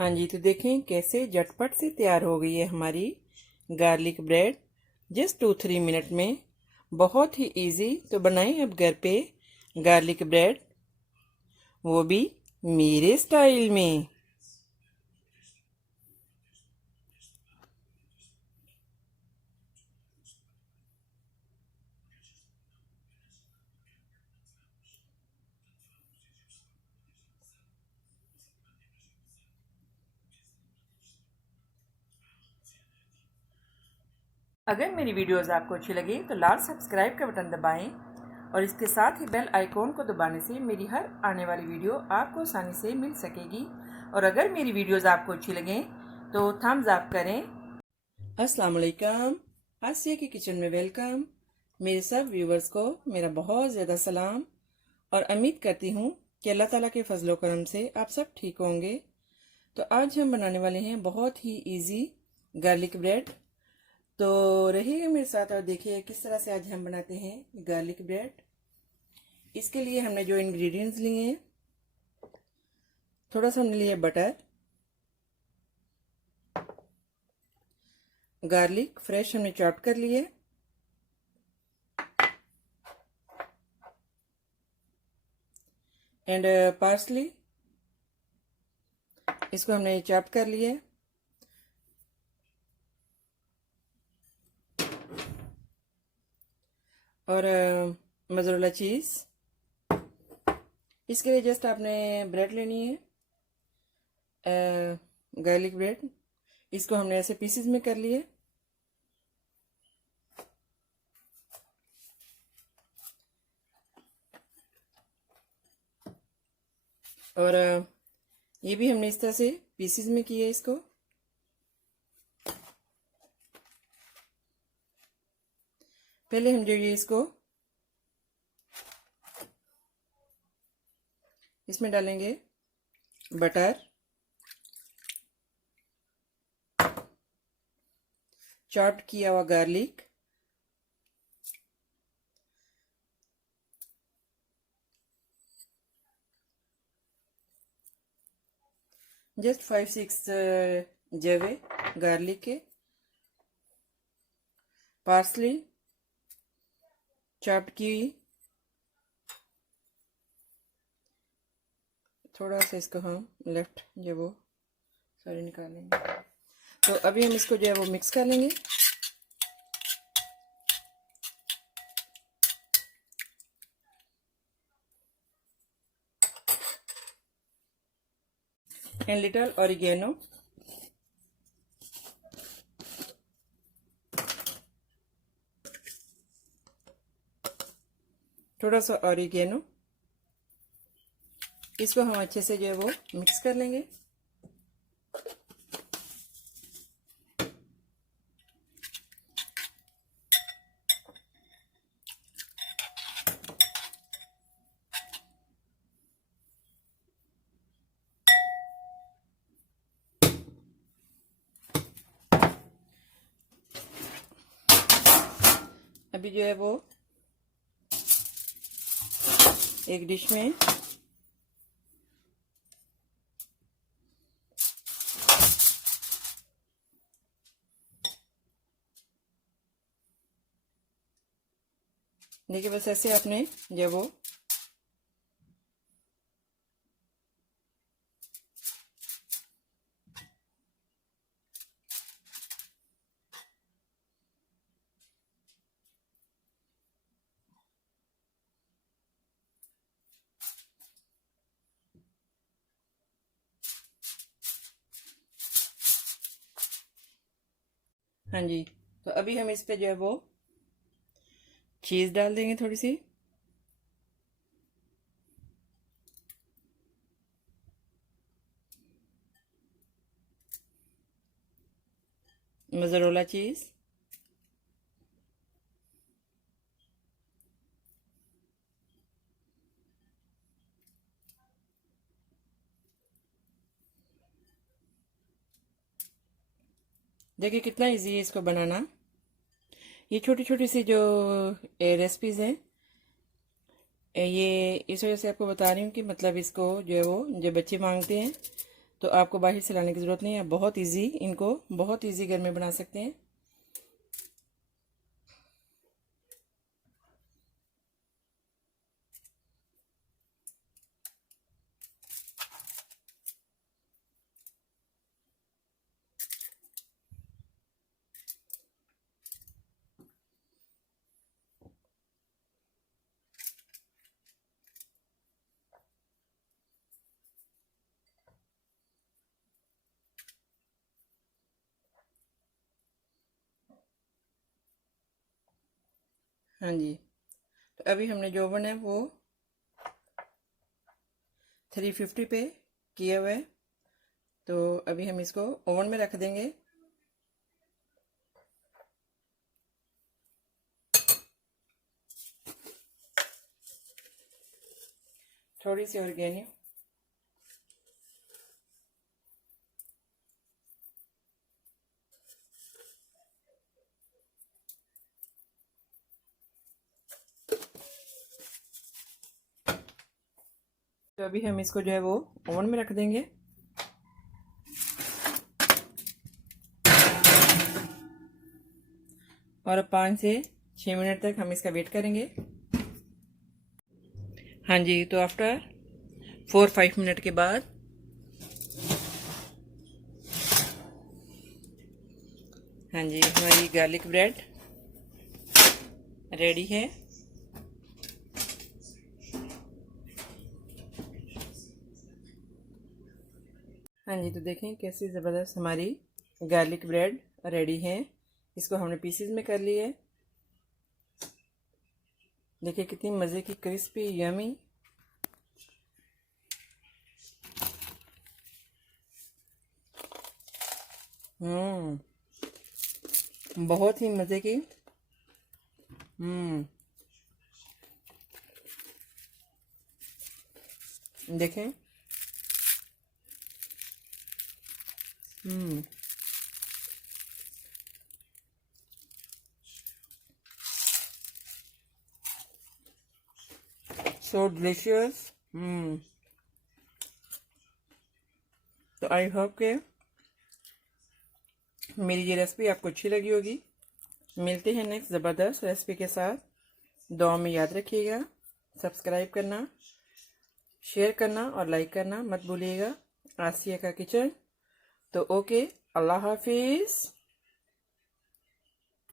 हाँ जी, तो देखें कैसे झटपट से तैयार हो गई है हमारी गार्लिक ब्रेड। जस्ट 2-3 मिनट में, बहुत ही इजी। तो बनाएं अब घर पे गार्लिक ब्रेड, वो भी मेरे स्टाइल में। अगर मेरी वीडियोस आपको अच्छी लगी तो लाल सब्सक्राइब का बटन दबाएं और इसके साथ ही बेल आइकॉन को दबाने से मेरी हर आने वाली वीडियो आपको आसानी से मिल सकेगी। और अगर मेरी वीडियोस आपको अच्छी लगें तो थम्स अप करें। अस्सलाम वालेकुम, आसिया की किचन में वेलकम। मेरे सब व्यूवर्स को मेरा बहुत ज़्यादा सलाम और उम्मीद करती हूँ कि अल्लाह ताला के फजलो करम से आप सब ठीक होंगे। तो आज हम बनाने वाले हैं बहुत ही इजी गार्लिक ब्रेड। तो रहिएगा मेरे साथ और देखिए किस तरह से आज हम बनाते हैं गार्लिक ब्रेड। इसके लिए हमने जो इंग्रेडिएंट्स लिए हैं, थोड़ा सा हमने लिया बटर, गार्लिक फ्रेश हमने चॉप कर लिए, एंड पार्सली, इसको हमने चॉप कर लिया, और मोज़रेला चीज़। इसके लिए जस्ट आपने ब्रेड लेनी है, गार्लिक ब्रेड। इसको हमने ऐसे पीसेस में कर लिए, और ये भी हमने इस तरह से पीसेस में किया है इसको। पहले हम जो ये इसको इसमें डालेंगे बटर, चॉप्ड किया हुआ गार्लिक, जस्ट 5-6 जवे गार्लिक के, पार्सली चॉप्ड की, थोड़ा सा इसको हम लेफ्ट जो वो सारे निकालेंगे। तो अभी हम इसको जो है वो मिक्स कर लेंगे। एंड लिटिल ऑरिगेनो, थोड़ा सा ऑरिगेनो, इसको हम अच्छे से जो है वो मिक्स कर लेंगे। अभी जो है वो एक डिश में देखिए, बस ऐसे आपने जब वो हाँ जी, तो अभी हम इस पे जो है वो चीज़ डाल देंगे थोड़ी सी, मोज़रेला चीज़, देखिए कितना इजी है इसको बनाना। ये छोटी छोटी सी जो रेसिपीज़ हैं, ये इस वजह से आपको बता रही हूँ कि मतलब इसको जो है वो जो बच्चे मांगते हैं तो आपको बाहर से लाने की ज़रूरत नहीं है। बहुत इजी, इनको बहुत इजी घर में बना सकते हैं। हाँ जी, तो अभी हमने जो ओवन है वो 350 पे किया हुआ है। तो अभी हम इसको ओवन में रख देंगे। थोड़ी सी ऑर्गेनिक तो अभी हम इसको जो है वो ओवन में रख देंगे। और 5 से 6 मिनट तक हम इसका वेट करेंगे। हाँ जी, तो आफ्टर 4-5 मिनट के बाद हाँ जी, हमारी गार्लिक ब्रेड रेडी है। हाँ जी, तो देखें कैसी ज़बरदस्त हमारी गार्लिक ब्रेड रेडी है। इसको हमने पीसेस में कर लिया है। देखिए कितनी मज़े की क्रिस्पी यमी। बहुत ही मज़े की। देखें। सो डिलीशियस। तो आई होप के मेरी ये रेसिपी आपको अच्छी लगी होगी। मिलते हैं नेक्स्ट ज़बरदस्त रेसिपी के साथ। दुआ में याद रखिएगा, सब्सक्राइब करना, शेयर करना और लाइक करना मत भूलिएगा। आसिया का किचन। तो ओके, अल्लाह हाफिज़।